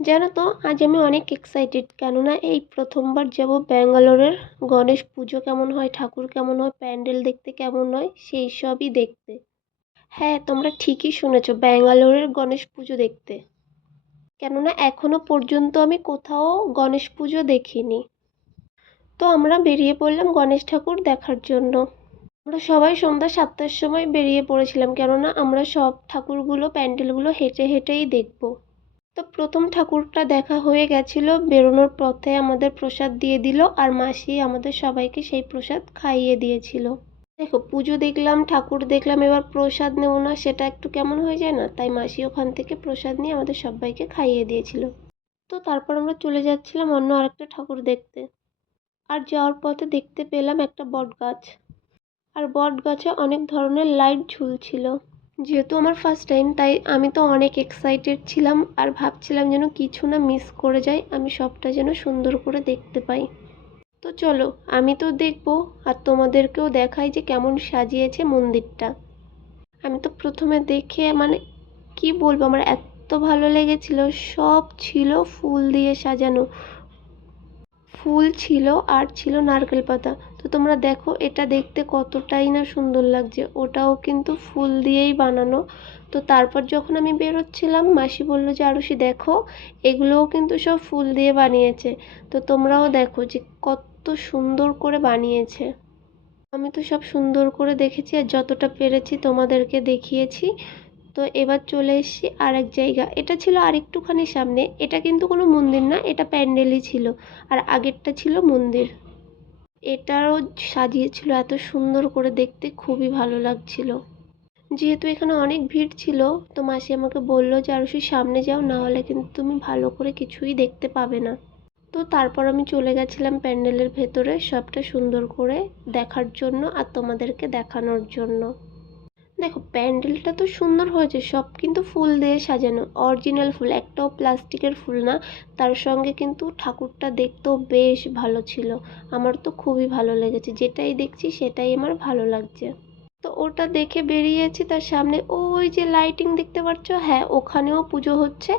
জানো তো আজ আমি অনেক এক্সাইটেড, কেননা এই প্রথমবার যাব ব্যাঙ্গালোরের গণেশ পুজো কেমন হয়, ঠাকুর কেমন হয়, প্যান্ডেল দেখতে কেমন হয় সেই সবই দেখতে। হ্যাঁ, তোমরা ঠিকই শুনেছো, ব্যাঙ্গালোরের গণেশ পুজো দেখতে। কেননা এখনো পর্যন্ত আমি কোথাও গণেশ পুজো দেখিনি। তো আমরা বেরিয়ে পড়লাম গণেশ ঠাকুর দেখার জন্য। আমরা সবাই সন্ধ্যা 7টার সময় বেরিয়ে পড়েছিলাম, কেননা আমরা সব ঠাকুরগুলো প্যান্ডেলগুলো হেঁটে হেঁটেই দেখবো। তো প্রথম ঠাকুরটা দেখা হয়ে গেছিল, বেরোনোর পথে আমাদের প্রসাদ দিয়ে দিল আর মাসি আমাদের সবাইকে সেই প্রসাদ খাইয়ে দিয়েছিল। দেখো, পুজো দেখলাম, ঠাকুর দেখলাম, এবার প্রসাদ নেব না সেটা একটু কেমন হয়ে যায় না, তাই মাসি ওখান থেকে প্রসাদ নিয়ে আমাদের সবাইকে খাইয়ে দিয়েছিল। তো তারপর আমরা চলে যাচ্ছিলাম অন্য আরেকটা ঠাকুর দেখতে। আর যাওয়ার পথে দেখতে পেলাম একটা বট গাছ, আর বট গাছে অনেক ধরনের লাইট ঝুলছিল। যেহেতু আমার ফার্স্ট টাইম, তাই আমি তো অনেক এক্সাইটেড ছিলাম আর ভাবছিলাম যেন কিছু না মিস করে যাই, আমি সবটা যেন সুন্দর করে দেখতে পাই। তো চলো, আমি তো দেখবো আর তোমাদেরকেও দেখাই যে কেমন সাজিয়েছে মন্দিরটা। আমি তো প্রথমে দেখে কি বলবো, আমার এত ভালো লেগেছিল। সব ছিল ফুল দিয়ে সাজানো, ফুল ছিল আর ছিল নারকেল পাতা। তো তোমরা দেখো এটা দেখতে কতটাই না সুন্দর লাগছে, ওটাও কিন্তু ফুল দিয়েই বানানো। তো তারপর যখন আমি বেরোচ্ছিলাম, মাসি বলল যে আরুষি দেখো, এগুলোও কিন্তু সব ফুল দিয়ে বানিয়েছে। তো তোমরাও দেখো যে কত সুন্দর করে বানিয়েছে। আমি তো সব সুন্দর করে দেখেছি আর যতটা পেরেছি তোমাদেরকে দেখিয়েছি। তো এবার চলে এসেছি আরেক জায়গা, এটা ছিল আরেকটুখানি সামনে। এটা কিন্তু কোনো মন্দির না, এটা প্যান্ডেলই ছিল, আর আগেরটা ছিল মন্দির। এটারও সাজিয়েছিল এত সুন্দর করে, দেখতে খুবই ভালো লাগছিল। যেহেতু এখানে অনেক ভিড় ছিল, তো মাসি আমাকে বললো যে আরুষি সামনে যাও, না হলে কিন্তু তুমি ভালো করে কিছুই দেখতে পাবে না। তো তারপর আমি চলে গেছিলাম প্যান্ডেলের ভেতরে সবটা সুন্দর করে দেখার জন্য আর তোমাদেরকে দেখানোর জন্য। দেখো, প্যান্ডেলটা তো সুন্দর হয়েছে, সব কিন্তু ফুল দিয়ে সাজানো, অরিজিনাল ফুল, একটাও প্লাস্টিকের ফুল না। তার সঙ্গে কিন্তু ঠাকুরটা দেখতেও বেশ ভালো ছিল। আমার তো খুবই ভালো লেগেছে, যেটাই দেখছি সেটাই আমার ভালো লাগছে। তো ওটা দেখে বেরিয়েছি, তার সামনে ওই যে লাইটিং দেখতে পাচ্ছ, হ্যাঁ ওখানেও পুজো হচ্ছে।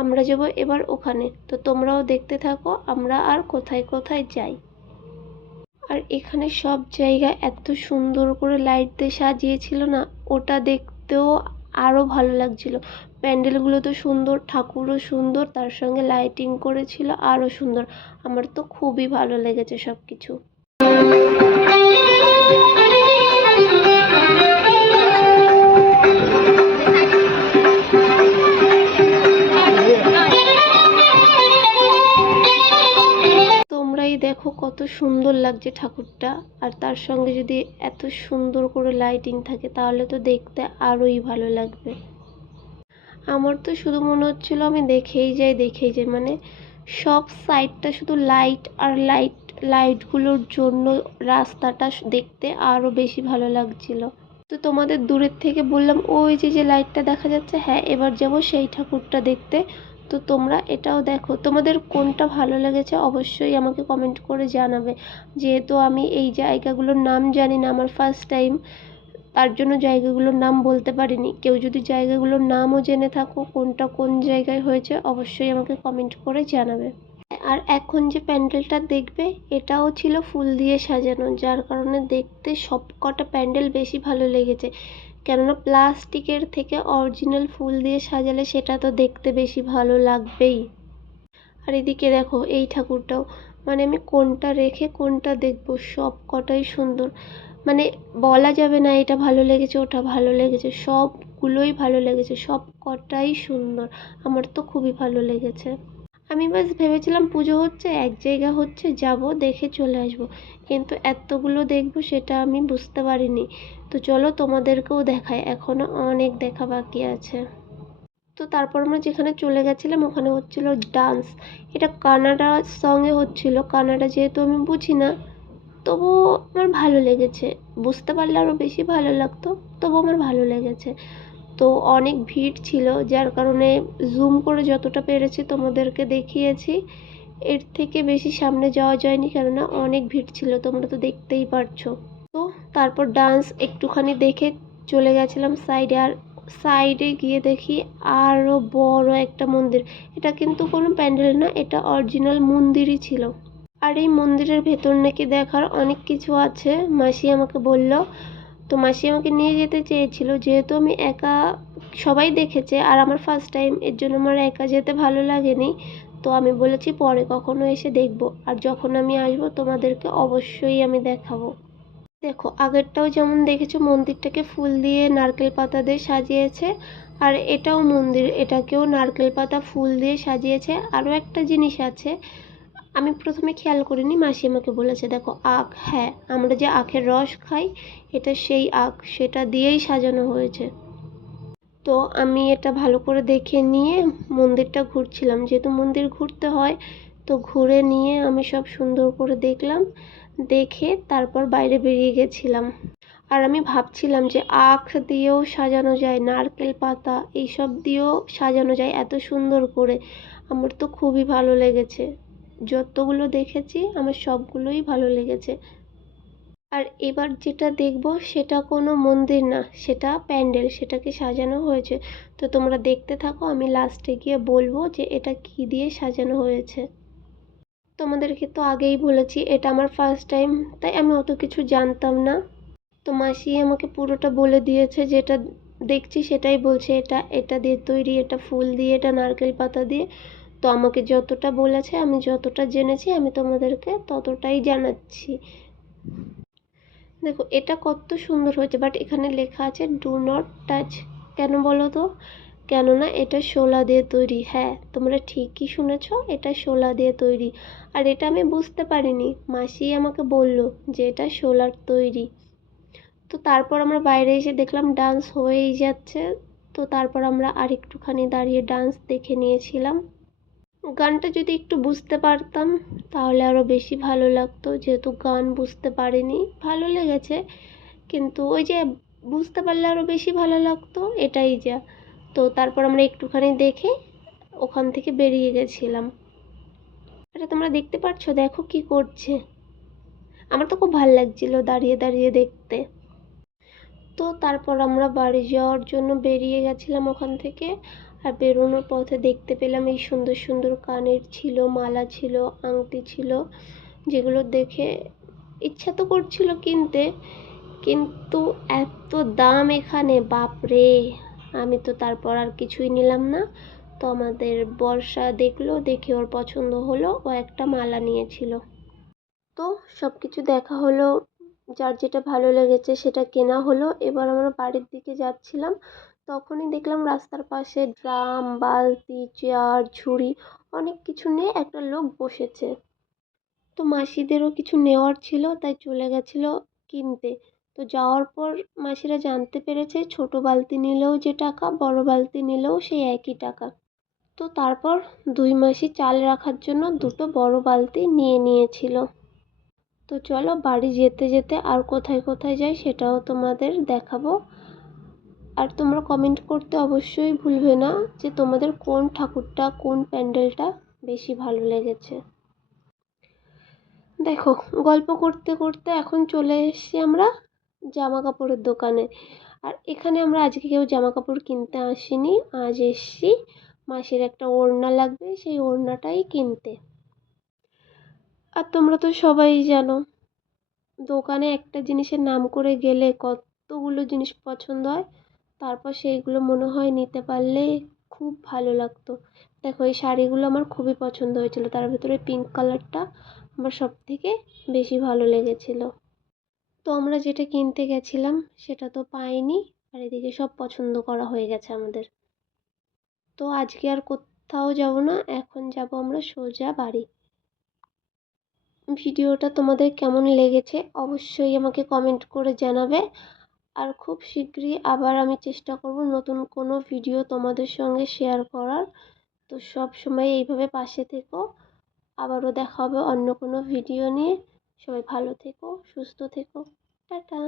আমরা যাব এবার ওখানে, তো তোমরাও দেখতে থাকো আমরা আর কোথায় কোথায় যাই। আর এখানে সব জায়গা এত সুন্দর করে লাইট দিয়ে সাজিয়েছিল না, ওটা দেখতেও আরও ভালো লাগছিল। প্যান্ডেলগুলো তো সুন্দর, ঠাকুরও সুন্দর, তার সঙ্গে লাইটিং করেছিল আরও সুন্দর। আমার তো খুবই ভালো লেগেছে সব কিছু। তোমরাই দেখো কত সুন্দর লাগছে ঠাকুরটা, আর তার সঙ্গে যদি এত সুন্দর করে লাইটিং থাকে তাহলে তো দেখতে আরোই ভালো লাগবে। আমার তো শুধু মনে হচ্ছিল আমি দেখেই যাই দেখেই যাই, সব সাইডটা শুধু লাইট আর লাইট, লাইটগুলোর জন্য রাস্তাটা দেখতে আরও বেশি ভালো লাগছিল। তো তোমাদের দূরের থেকে বললাম ওই যে যে লাইটটা দেখা যাচ্ছে, হ্যাঁ এবার যাব সেই ঠাকুরটা দেখতে। তো তোমরা এটাও দেখো, তোমাদের কোনটা ভালো লেগেছে অবশ্যই আমাকে কমেন্ট করে জানাবে। যেহেতু আমি এই জায়গাগুলোর নাম জানি না, আমার ফার্স্ট টাইম, তার জন্য জায়গাগুলোর নাম বলতে পারিনি। কেউ যদি জায়গাগুলোর নামও জেনে থাকো কোনটা কোন জায়গায় হয়েছে, অবশ্যই আমাকে কমেন্ট করে জানাবে। আর এখন যে প্যান্ডেলটা দেখবে, এটাও ছিল ফুল দিয়ে সাজানো, যার কারণে দেখতে সবকটা প্যান্ডেল বেশি ভালো লেগেছে। কেননা প্লাস্টিকের থেকে অরিজিনাল ফুল দিয়ে সাজালে সেটা তো দেখতে বেশি ভালো লাগবেই। আর এদিকে দেখো এই ঠাকুরটাও, আমি কোনটা রেখে কোনটা দেখবো, সব কটাই সুন্দর। বলা যাবে না এটা ভালো লেগেছে ওটা ভালো লেগেছে, সবগুলোই ভালো লেগেছে, সব কটাই সুন্দর। আমার তো খুবই ভালো লেগেছে। আমি বাস ভেবেছিলাম পুজো হচ্ছে, এক জায়গা হচ্ছে, যাব দেখে চলে আসব, কিন্তু এতগুলো দেখবো সেটা আমি বুঝতে পারিনি। তো চলো তোমাদেরকেও দেখাই, এখনো অনেক দেখা বাকি আছে। তো তারপর আমরা যেখানে চলে গেছিলাম ওখানে হচ্ছিল ডান্স। এটা কানাডা সঙ্গে হচ্ছিল, কানাডা যেহেতু আমি বুঝি না, তবুও আমার ভালো লেগেছে। বুঝতে পারলে আরও বেশি ভালো লাগতো, তবু আমার ভালো লেগেছে। তো অনেক ভিড় ছিল, যার কারণে জুম করে যতটা পেরেছি তোমাদেরকে দেখিয়েছি, এর থেকে বেশি সামনে যাওয়া যায়নি, কেননা অনেক ভিড় ছিল, তোমরা তো দেখতেই পারছো। তো তারপর ডান্স একটুখানি দেখে চলে গেছিলাম সাইডে। আর সাইডে গিয়ে দেখি আরও বড় একটা মন্দির। এটা কিন্তু কোনো প্যান্ডেল না, এটা অরিজিনাল মন্দিরই ছিল। আর এই মন্দিরের ভেতর নাকি দেখার অনেক কিছু আছে, মাসি আমাকে বলল। তো মাসি আমাকে নিয়ে যেতে চেয়েছিল, যেহেতু আমি একা, সবাই দেখেছে আর আমার ফার্স্ট টাইম, এর জন্য আমার একা যেতে ভালো লাগেনি। তো আমি বলেছি পরে কখনো এসে দেখব, আর যখন আমি আসবো তোমাদেরকে অবশ্যই আমি দেখাবো। দেখো, আগেরটাও যেমন দেখেছো মন্দিরটাকে ফুল দিয়ে নারকেল পাতা দিয়ে সাজিয়েছে, আর এটাও মন্দির, এটাকেও নারকেল পাতা ফুল দিয়ে সাজিয়েছে। আরও একটা জিনিস আছে, আমি প্রথমে খেয়াল করিনি, মাসি আমাকে বলেছে দেখো আখ, হ্যাঁ আমরা যে আখের রস খাই এটা সেই আখ, সেটা দিয়েই সাজানো হয়েছে। তো আমি এটা ভালো করে দেখে নিয়ে মন্দিরটা ঘুরছিলাম, যেহেতু মন্দির ঘুরতে হয়, তো ঘুরে নিয়ে আমি সব সুন্দর করে দেখলাম, দেখে তারপর বাইরে বেরিয়ে গেছিলাম। আর আমি ভাবছিলাম যে আখ দিয়েও সাজানো যায়, নারকেল পাতা এইসব দিয়েও সাজানো যায় এত সুন্দর করে। আমার তো খুবই ভালো লেগেছে, যতগুলো দেখেছি আমার সবগুলোই ভালো লেগেছে। আর এবার যেটা দেখব সেটা কোনো মন্দির না, সেটা প্যান্ডেল, সেটাকে সাজানো হয়েছে। তো তোমরা দেখতে থাকো, আমি লাস্টে গিয়ে বলবো যে এটা কি দিয়ে সাজানো হয়েছে। তোমাদেরকে তো আগেই বলেছি এটা আমার ফার্স্ট টাইম, তাই আমি অত কিছু জানতাম না। তো মাসি আমাকে পুরোটা বলে দিয়েছে, যেটা দেখছি সেটাই বলছে, এটা এটা দিয়ে তৈরি, এটা ফুল দিয়ে, এটা নারকেল পাতা দিয়ে। তো আমাকে যতটা বলেছে, আমি যতটা জেনেছি আমি তোমাদেরকে ততটাই জানাচ্ছি। দেখো এটা কত সুন্দর হয়েছে, বাট এখানে লেখা আছে ডু নট টাচ। কেন বলো তো? কেননা এটা শোলা দিয়ে তৈরি। হ্যাঁ তোমরা ঠিকই শুনেছো, এটা শোলা দিয়ে তৈরি। আর এটা আমি বুঝতে পারিনি, মাসি আমাকে বলল যে এটা শোলার তৈরি। তো তারপর আমরা বাইরে এসে দেখলাম ডান্স হয়েই যাচ্ছে। তো তারপর আমরা আর একটুখানি দাঁড়িয়ে ডান্স দেখে নিয়েছিলাম। গানটা যদি একটু বুঝতে পারতাম তাহলে আরও বেশি ভালো লাগতো, যেহেতু গান বুঝতে পারিনি, ভালো লেগেছে কিন্তু ওই যে বুঝতে পারলে আরও বেশি ভালো লাগতো, এটাই যা। তো তারপর আমরা একটুখানি দেখে ওখান থেকে বেরিয়ে গেছিলাম। এটা তোমরা দেখতে পাচ্ছ, দেখো কি করছে। আমার তো খুব ভালো লাগছিল দাঁড়িয়ে দাঁড়িয়ে দেখতে। তো তারপর আমরা বাড়ি যাওয়ার জন্য বেরিয়ে গেছিলাম ওখান থেকে। আর বেরোনোর পথে দেখতে পেলাম এই সুন্দর সুন্দর কানের ছিল, মালা ছিল, আংটি ছিল, যেগুলো দেখে ইচ্ছা তো করছিল কিনতে, কিন্তু এত দাম এখানে, বাপরে! আমি তো তারপর আর কিছুই নিলাম না। তো আমাদের বর্ষা দেখলো, দেখে ওর পছন্দ হলো, ও একটা মালা নিয়েছিল। তো সব কিছু দেখা হলো, যার যেটা ভালো লেগেছে সেটা কেনা হলো। এবার আমরা বাড়ির দিকে যাচ্ছিলাম, তখনই দেখলাম রাস্তার পাশে ড্রাম, বালতি, চেয়ার, ঝুড়ি অনেক কিছু নিয়ে একটা লোক বসেছে। তো মাসিদেরও কিছু নেওয়ার ছিল, তাই চলে গেছিল কিনতে। তো যাওয়ার পর মাসিরা জানতে পেরেছে ছোট বালতি নিলেও যে টাকা, বড় বালতি নিলেও সেই একই টাকা। তো তারপর দুই মাসি চাল রাখার জন্য দুটো বড় বালতি নিয়ে নিয়েছিল। তো চলো বাড়ি যেতে যেতে আর কোথায় কোথায় যাই সেটাও তোমাদের দেখাবো। আর তোমরা কমেন্ট করতে অবশ্যই ভুলবে না যে তোমাদের কোন ঠাকুরটা, কোন প্যান্ডেলটা বেশি ভালো লেগেছে। দেখো, গল্প করতে করতে এখন চলে এসেছি আমরা জামা কাপড়ের দোকানে। আর এখানে আমরা আজকে কেউ জামা কাপড় কিনতে আসিনি, আজ এসছি মাসির একটা ওড়না লাগবে, সেই ওড়নাটাই কিনতে। আর তোমরা তো সবাই জানো, দোকানে একটা জিনিসের নাম করে গেলে কতগুলো জিনিস পছন্দ হয়, তারপর সেইগুলো মনে হয় নিতে পারলে খুব ভালো লাগতো। দেখো এই শাড়িগুলো আমার খুবই পছন্দ হয়েছিল, তার ভেতরে পিঙ্ক কালারটা আমার সব থেকে বেশি ভালো লেগেছিল। তো আমরা যেটা কিনতে গেছিলাম সেটা তো পাইনি, আর এদিকে সব পছন্দ করা হয়ে গেছে আমাদের। তো আজকে আর কোথাও যাব না, এখন যাব আমরা সোজা বাড়ি। ভিডিওটা তোমাদের কেমন লেগেছে অবশ্যই আমাকে কমেন্ট করে জানাবে। আর খুব শীঘ্রই আবার আমি চেষ্টা করব নতুন কোনো ভিডিও তোমাদের সঙ্গে শেয়ার করার। তো সব সময় এইভাবে পাশে থেকো, আবারও দেখা হবে অন্য কোনো ভিডিও নিয়ে। সবাই ভালো থেকো, সুস্থ থেকো, টাটা।